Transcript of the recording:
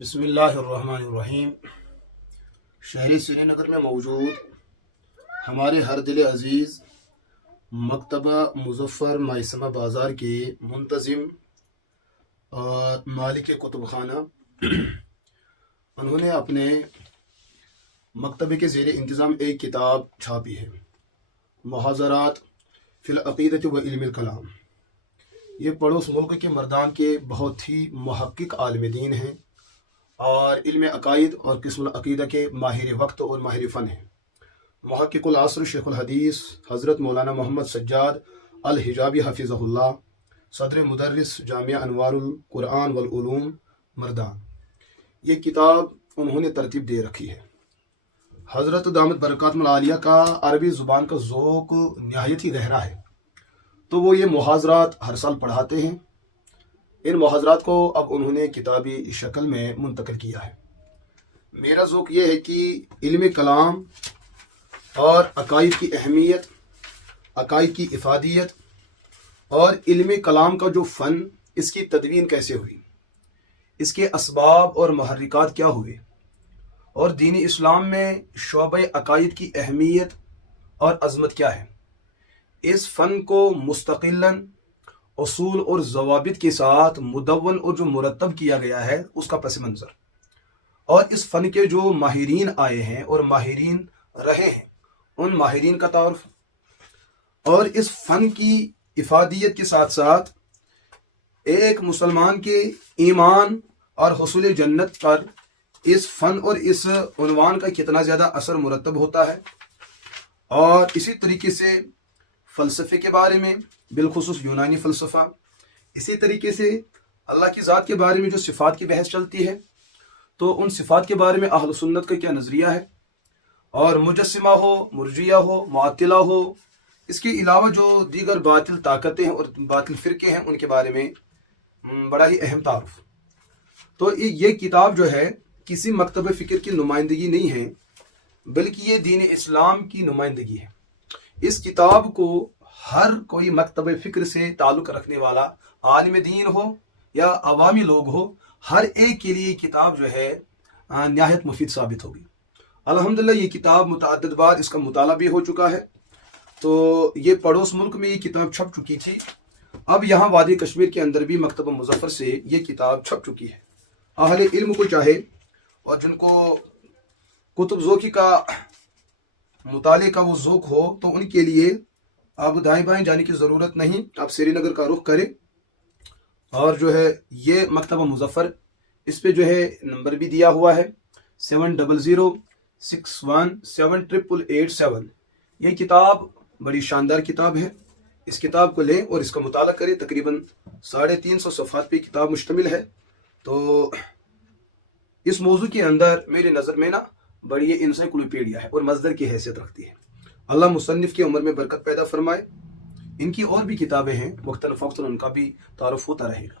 بسم اللہ الرحمن الرحیم۔ شہر سری نگر میں موجود ہمارے ہر دل عزیز مکتبہ مظفر مائسمہ بازار کے منتظم مالک کتب خانہ انہوں نے اپنے مکتبے کے زیر انتظام ایک کتاب چھاپی ہے، محاضرات فی العقیدۃ و علم الکلام۔ یہ پڑوس ملک کے مردان کے بہت ہی محقق عالم دین ہیں اور علم عقائد اور قسم العقیدہ کے ماہر وقت اور ماہر فن ہیں۔ محقق العصر شیخ الحدیث حضرت مولانا محمد سجاد الحجابی حفظہ اللہ، صدر مدرس جامعہ انوار القرآن والعلوم مردان، یہ کتاب انہوں نے ترتیب دے رکھی ہے۔ حضرت دامت برکاتہم العالیہ کا عربی زبان کا ذوق نہایت ہی گہرا ہے، تو وہ یہ محاضرات ہر سال پڑھاتے ہیں۔ ان محاضرات کو اب انہوں نے کتابی شکل میں منتقل کیا ہے۔ میرا ذوق یہ ہے کہ علم کلام اور عقائد کی اہمیت، عقائد کی افادیت اور علم کلام کا جو فن، اس کی تدوین کیسے ہوئی، اس کے اسباب اور محرکات کیا ہوئے، اور دین اسلام میں شعبہ عقائد کی اہمیت اور عظمت کیا ہے، اس فن کو مستقلاً اصول اور ضوابط کے ساتھ مدون اور جو مرتب کیا گیا ہے اس کا پس منظر، اور اس فن کے جو ماہرین آئے ہیں اور ماہرین رہے ہیں ان ماہرین کا تعارف، اور اس فن کی افادیت کے ساتھ ساتھ ایک مسلمان کے ایمان اور حصول جنت پر اس فن اور اس عنوان کا کتنا زیادہ اثر مرتب ہوتا ہے، اور اسی طریقے سے فلسفے کے بارے میں، بالخصوص یونانی فلسفہ، اسی طریقے سے اللہ کی ذات کے بارے میں جو صفات کی بحث چلتی ہے، تو ان صفات کے بارے میں اہل سنت کا کیا نظریہ ہے، اور مجسمہ ہو، مرجیہ ہو، معطلہ ہو، اس کے علاوہ جو دیگر باطل طاقتیں ہیں اور باطل فرقے ہیں ان کے بارے میں بڑا ہی اہم تعارف۔ تو یہ کتاب جو ہے کسی مکتب فکر کی نمائندگی نہیں ہے، بلکہ یہ دین اسلام کی نمائندگی ہے۔ اس کتاب کو ہر کوئی مکتب فکر سے تعلق رکھنے والا عالم دین ہو یا عوامی لوگ ہو، ہر ایک کے لیے کتاب جو ہے نہایت مفید ثابت ہوگی۔ الحمدللہ یہ کتاب متعدد بار اس کا مطالعہ بھی ہو چکا ہے، تو یہ پڑوس ملک میں یہ کتاب چھپ چکی تھی، اب یہاں وادی کشمیر کے اندر بھی مکتبہ مظفر سے یہ کتاب چھپ چکی ہے۔ اہل علم کو چاہے اور جن کو کتب ذوقی کا مطالعے کا وہ ذوق ہو، تو ان کے لیے اب دائیں بائیں جانے کی ضرورت نہیں، آپ سری نگر کا رخ کریں، اور جو ہے یہ مکتبہ مظفر، اس پہ جو ہے نمبر بھی دیا ہوا ہے 7006178887۔ یہ کتاب بڑی شاندار کتاب ہے، اس کتاب کو لیں اور اس کا مطالعہ کریں۔ تقریباً 350 صفحات پہ کتاب مشتمل ہے، تو اس موضوع کے اندر میری نظر میں بڑی یہ انسائکلوپیڈیا ہے اور مصدر کی حیثیت رکھتی ہے۔ اللہ مصنف کی عمر میں برکت پیدا فرمائے۔ ان کی اور بھی کتابیں ہیں، وقتاً فوقتاً ان کا بھی تعارف ہوتا رہے گا۔